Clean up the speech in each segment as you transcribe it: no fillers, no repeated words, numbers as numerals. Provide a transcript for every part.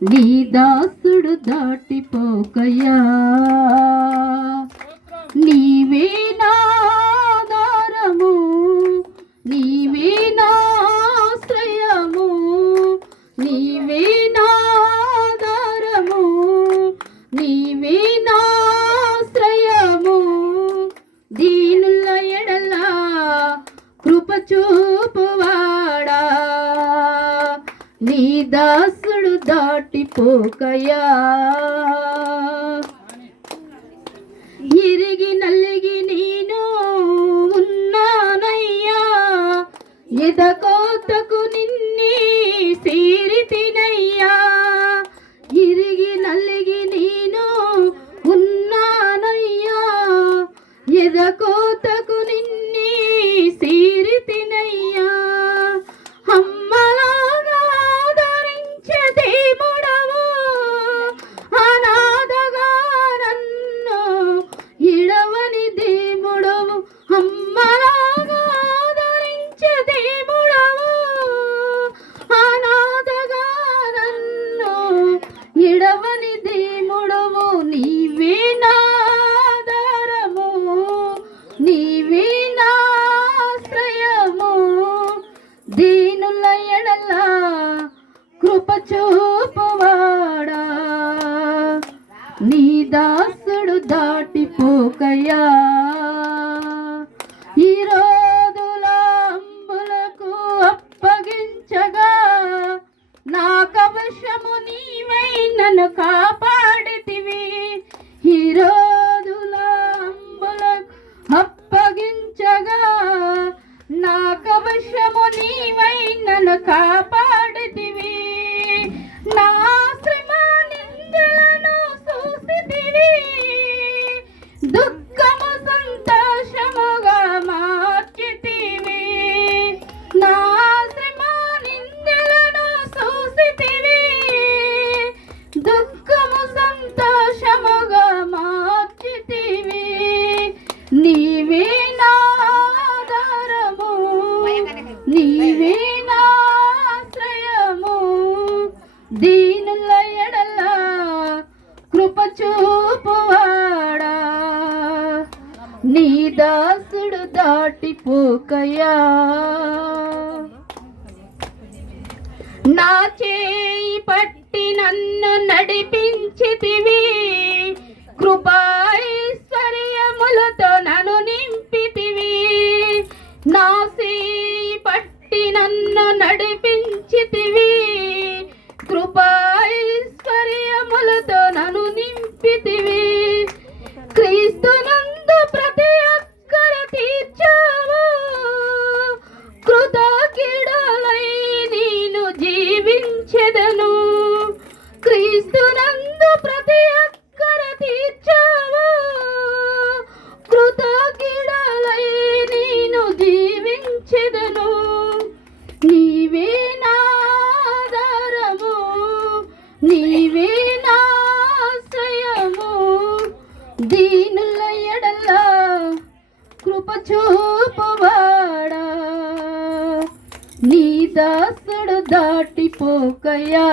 నీ దాసుడు దాటిపోకయ్యా, నీవే నా ఆధారము, నీవే నా ఆశ్రయము, నీవే నా ఆధారము, నీవే నా ఆశ్రయము. దీనుల ఎడల కృప చూపువాడా, నీ దాసుడు దాటిపోకయ్యా. ఇరిగి నలిగి నేను ఉన్నానయ్యా, ఎదకోతకు నిన్నే సేరితినయ్యా. ఇరిగి నలిగి నేను ఉన్నానయ్యా, ఎదకోతకు నిన్నే సేరితినయ్యా. ఎడవని దేవుడవు, నీవే నా ఆధారము, నీవే నా ఆశ్రయము. దీనుల ఎడల కృప చూపువాడా, నీ దాసుడు దాటిపోకయ్యా. ఈ రోజుల అంబులకు అప్పగించగా నా కవశము నీవై నన్ను కాపాడితివి. ఈ రోజుల అంబులకు అప్పగించగా నా కవశము నీవై నన్ను కాపాడితివి. నా శ్రమ నిందలను చూసితివి, దుఃఖము సంతోషముగా మార్చితివి. నా శ్రమ నిందలను చూసితివి, దుఃఖము సంతోషముగా మార్చితివి. నీవే నా ఆధారము, నీవే నా ఆశ్రయము. దీనుల ఎడల కృప చూపువాడా, నీ దాసుడు దాటిపోకయ్యా. నా చేయి పట్టి నన్ను నడిపించితివి, కృపాైశ్వర్యములతో నన్ను నింపితివి. నా చేయి పట్టి నన్ను నడిపించితివి, కృపాైశ్వర్యములతో నన్ను నింపితివి. క్రీస్తునందు ప్రతి అక్కర తీర్చావు, కృతజ్ఞుడనై నేను జీవించెదను. క్రీస్తునందు ప్రతి అక్కర తీర్చావు, కృతజ్ఞుడనై నేను జీవించెదను. నీవే నా ఆధారము, నీవే నా ఆశ్రయము. దీనుల ఎడల కృప చూపువాడా, నీ దాసుడు దాటిపోకయ్యా.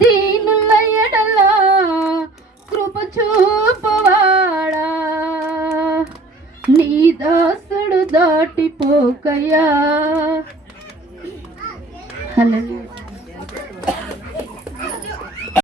దీనుల ఎడల కృప చూపువాడా, నీ దాసుడు దాటిపోకయ్యా. హల్లెలూయా.